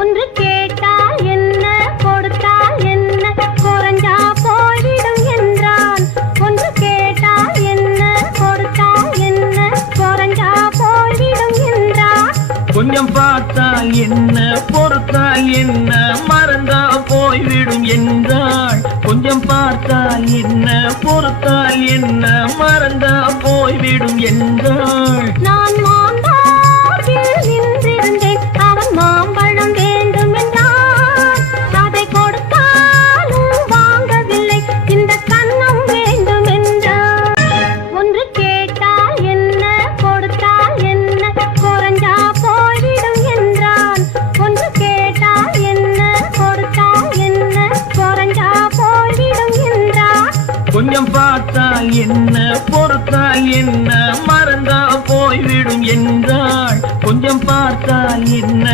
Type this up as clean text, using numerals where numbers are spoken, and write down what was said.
ஒன்று கேட்டால் என்ன கொடுத்தால் என்ன குறைஞ்சா போய்விடும் என்றான். ஒன்று கேட்டால் என்ன கொடுத்தால் என்ன குறைஞ்சா போய்விடும் என்றான். கொஞ்சம் பார்த்தால் என்ன பொறுத்தால் என்ன மறந்தா போய்விடும் என்றாள். கொஞ்சம் பார்த்தால் என்ன பொறுத்தால் என்ன மறந்தா போய்விடும் என்றாள். நான் மாந்தாவில் நின்றிருந்தேன், அவன் மாம்பழம் வேண்டும் என்றான். அதை கொடுத்தாலும் வாங்கவில்லை, இந்த கன்னம் வேண்டும் என்றான். ஒன்று கேட்டால் என்ன கொடுத்தால் என்ன குறைஞ்சா போய்விடும் என்றான். ஒன்று கேட்டால் என்ன கொடுத்தால் என்ன குறைஞ்சா போய்விடும் என்றான். கொஞ்சம் பார்த்தால் என்ன பொறுத்தால் என்ன மறந்தா போய்விடும் என்றாள். கொஞ்சம் பார்த்தால் என்ன